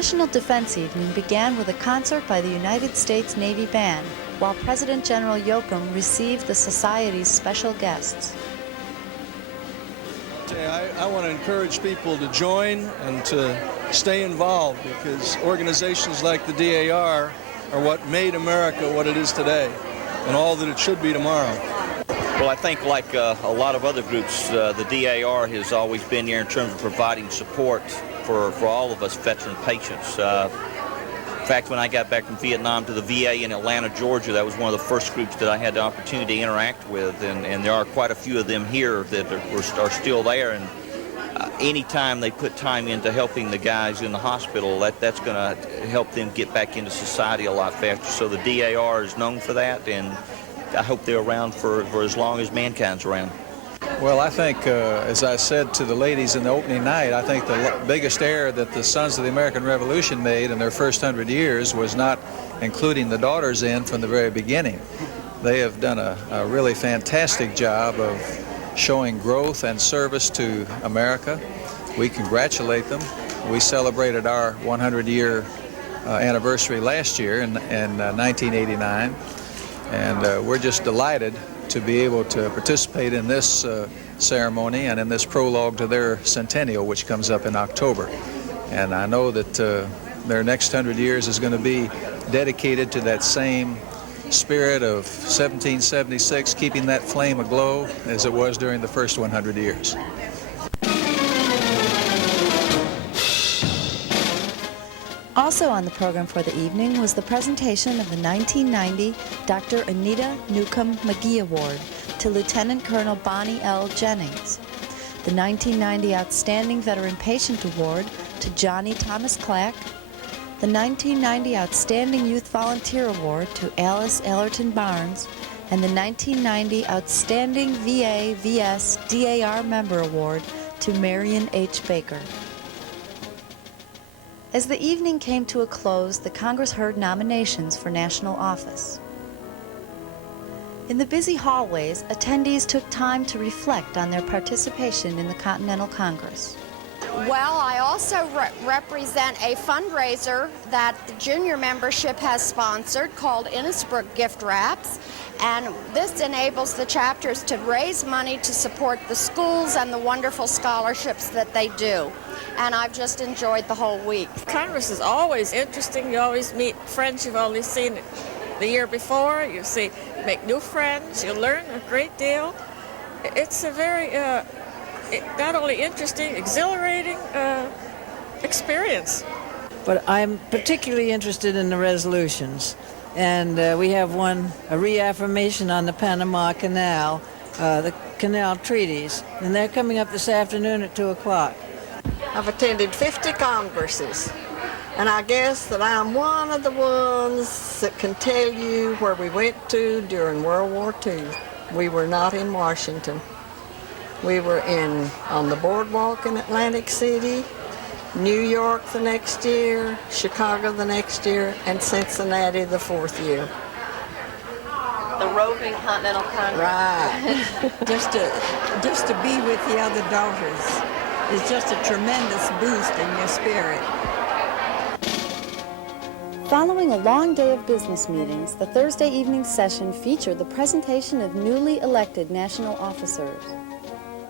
National Defense Evening began with a concert by the United States Navy Band, while President General Yoakum received the Society's special guests. I want to encourage people to join and to stay involved, because organizations like the DAR are what made America what it is today and all that it should be tomorrow. Well, I think like a lot of other groups, the DAR has always been there in terms of providing support for all of us veteran patients. In fact, when I got back from Vietnam to the VA in Atlanta, Georgia, that was one of the first groups that I had the opportunity to interact with, and there are quite a few of them here that are still there. And anytime they put time into helping the guys in the hospital, that's going to help them get back into society a lot faster. So the DAR is known for that, and I hope they're around for as long as mankind's around. Well, I think, as I said to the ladies in the opening night, I think the biggest error that the Sons of the American Revolution made in their first 100 years was not including the daughters in from the very beginning. They have done a really fantastic job of showing growth and service to America. We congratulate them. We celebrated our 100-year anniversary last year in 1989, and we're just delighted to be able to participate in this ceremony and in this prologue to their centennial, which comes up in October. And I know that their next 100 years is going to be dedicated to that same spirit of 1776, keeping that flame aglow as it was during the first 100 years. Also on the program for the evening was the presentation of the 1990 Dr. Anita Newcomb McGee Award to Lieutenant Colonel Bonnie L. Jennings, the 1990 Outstanding Veteran Patient Award to Johnny Thomas Clack, the 1990 Outstanding Youth Volunteer Award to Alice Allerton Barnes, and the 1990 Outstanding VA/VS DAR Member Award to Marion H. Baker. As the evening came to a close, the Congress heard nominations for national office. In the busy hallways, attendees took time to reflect on their participation in the Continental Congress. Well, I also represent a fundraiser that the junior membership has sponsored called Innisbrook Gift Wraps, and this enables the chapters to raise money to support the schools and the wonderful scholarships that they do. And I've just enjoyed the whole week. Congress is always interesting. You always meet friends you've only seen the year before. You make new friends. You learn a great deal. It's a very not only interesting, exhilarating experience. But I'm particularly interested in the resolutions. And we have a reaffirmation on the Panama Canal, the canal treaties. And they're coming up this afternoon at 2 o'clock. I've attended 50 Congresses, and I guess that I'm one of the ones that can tell you where we went to during World War II. We were not in Washington. We were on the boardwalk in Atlantic City, New York the next year, Chicago the next year, and Cincinnati the fourth year. The roving Continental Congress. Right. just to be with the other daughters is just a tremendous boost in your spirit. Following a long day of business meetings, the Thursday evening session featured the presentation of newly elected national officers.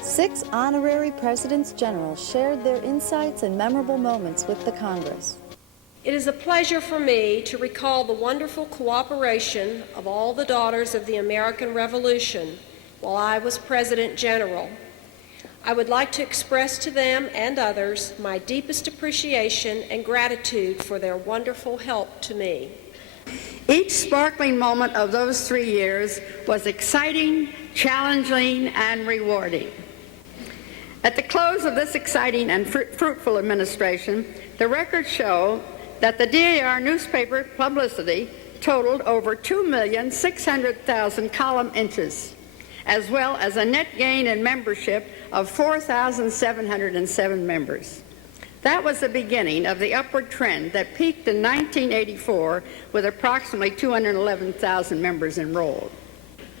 6 honorary presidents general shared their insights and memorable moments with the Congress. It is a pleasure for me to recall the wonderful cooperation of all the daughters of the American Revolution while I was President General. I would like to express to them and others my deepest appreciation and gratitude for their wonderful help to me. Each sparkling moment of those 3 years was exciting, challenging, and rewarding. At the close of this exciting and fruitful administration, the records show that the DAR newspaper publicity totaled over 2,600,000 column inches, as well as a net gain in membership of 4,707 members. That was the beginning of the upward trend that peaked in 1984 with approximately 211,000 members enrolled.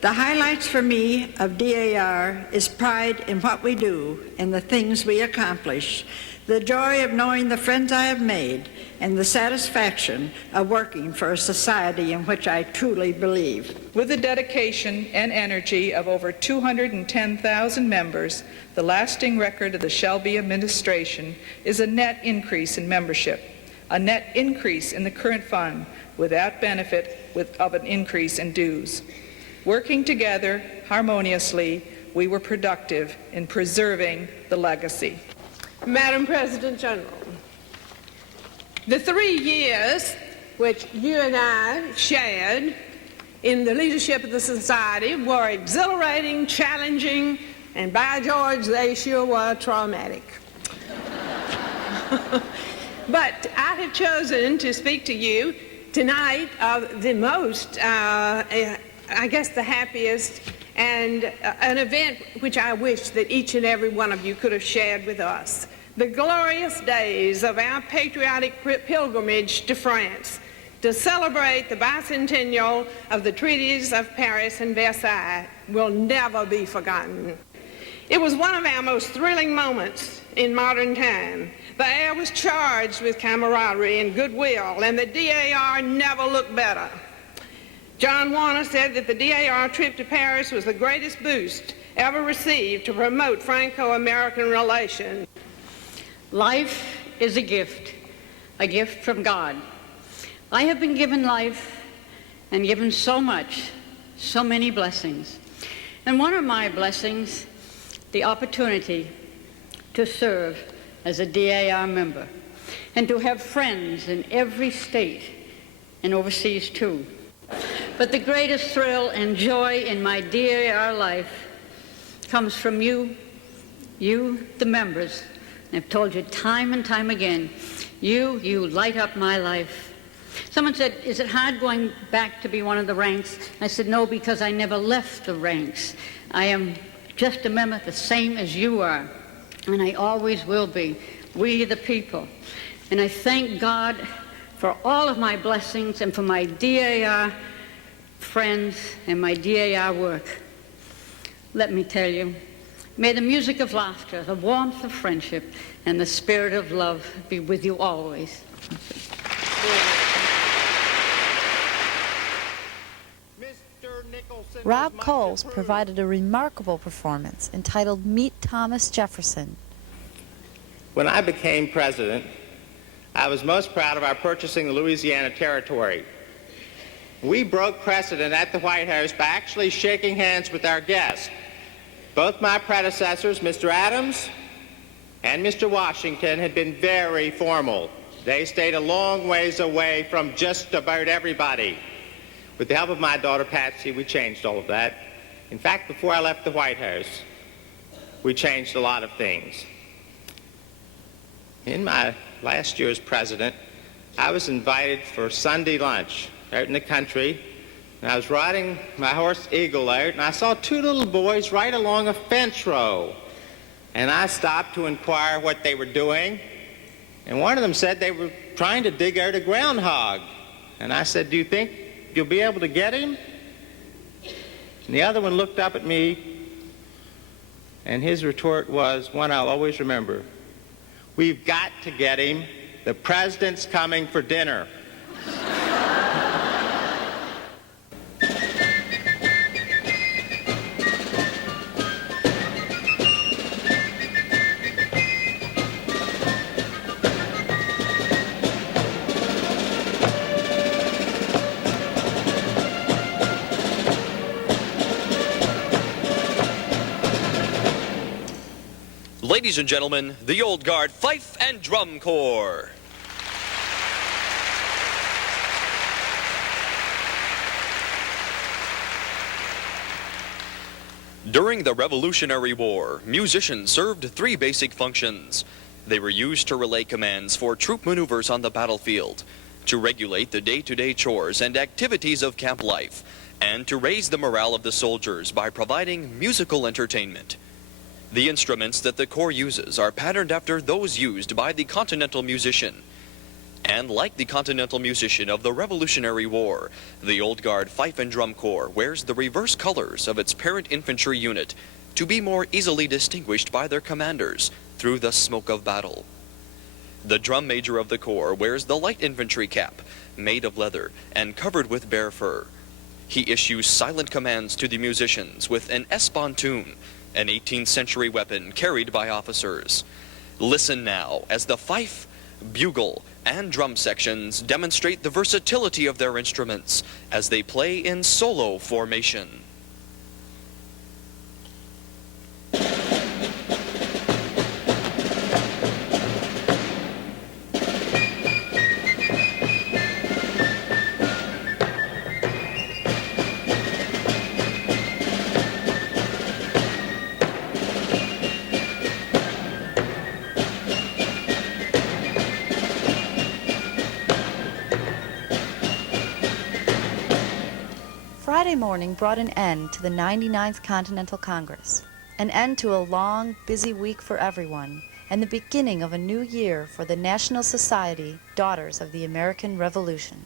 The highlights for me of DAR is pride in what we do and the things we accomplish, the joy of knowing the friends I have made, and the satisfaction of working for a society in which I truly believe. With the dedication and energy of over 210,000 members, the lasting record of the Shelby administration is a net increase in membership, a net increase in the current fund without benefit of an increase in dues. Working together harmoniously, we were productive in preserving the legacy. Madam President General, the 3 years which you and I shared in the leadership of the society were exhilarating, challenging, and by George, they sure were traumatic. But I have chosen to speak to you tonight of the most, I guess the happiest, and an event which I wish that each and every one of you could have shared with us. The glorious days of our patriotic pilgrimage to France to celebrate the bicentennial of the treaties of Paris and Versailles will never be forgotten. It was one of our most thrilling moments in modern time. The air was charged with camaraderie and goodwill, and the DAR never looked better. John Warner said that the DAR trip to Paris was the greatest boost ever received to promote Franco-American relations. Life is a gift from God. I have been given life and given so much, so many blessings. And one of my blessings, the opportunity to serve as a DAR member and to have friends in every state and overseas too. But the greatest thrill and joy in my DAR life comes from you, the members. I've told you time and time again, you light up my life. Someone said, is it hard going back to be one of the ranks? I said, no, because I never left the ranks. I am just a member the same as you are, and I always will be. We the people. And I thank God for all of my blessings and for my DAR friends and my DAR work. Let me tell you, may the music of laughter, the warmth of friendship, and the spirit of love be with you always. Rob Coles provided a remarkable performance entitled Meet Thomas Jefferson. When I became president, I was most proud of our purchasing the Louisiana Territory. We broke precedent at the White House by actually shaking hands with our guests. Both my predecessors, Mr. Adams and Mr. Washington, had been very formal. They stayed a long ways away from just about everybody. With the help of my daughter, Patsy, we changed all of that. In fact, before I left the White House, we changed a lot of things. In my last year as president, I was invited for Sunday lunch out in the country, and I was riding my horse Eagle out, and I saw two little boys right along a fence row. And I stopped to inquire what they were doing, and one of them said they were trying to dig out a groundhog. And I said, do you think you'll be able to get him? And the other one looked up at me, and his retort was one I'll always remember. We've got to get him. The president's coming for dinner. Ladies and gentlemen, the Old Guard Fife and Drum Corps. During the Revolutionary War, musicians served three basic functions. They were used to relay commands for troop maneuvers on the battlefield, to regulate the day-to-day chores and activities of camp life, and to raise the morale of the soldiers by providing musical entertainment. The instruments that the Corps uses are patterned after those used by the Continental musician. And like the Continental musician of the Revolutionary War, the Old Guard Fife and Drum Corps wears the reverse colors of its parent infantry unit to be more easily distinguished by their commanders through the smoke of battle. The drum major of the Corps wears the light infantry cap, made of leather and covered with bear fur. He issues silent commands to the musicians with an espontoon, an 18th century weapon carried by officers. Listen now as the fife, bugle, and drum sections demonstrate the versatility of their instruments as they play in solo formation. Friday morning brought an end to the 99th Continental Congress, an end to a long, busy week for everyone, and the beginning of a new year for the National Society, Daughters of the American Revolution.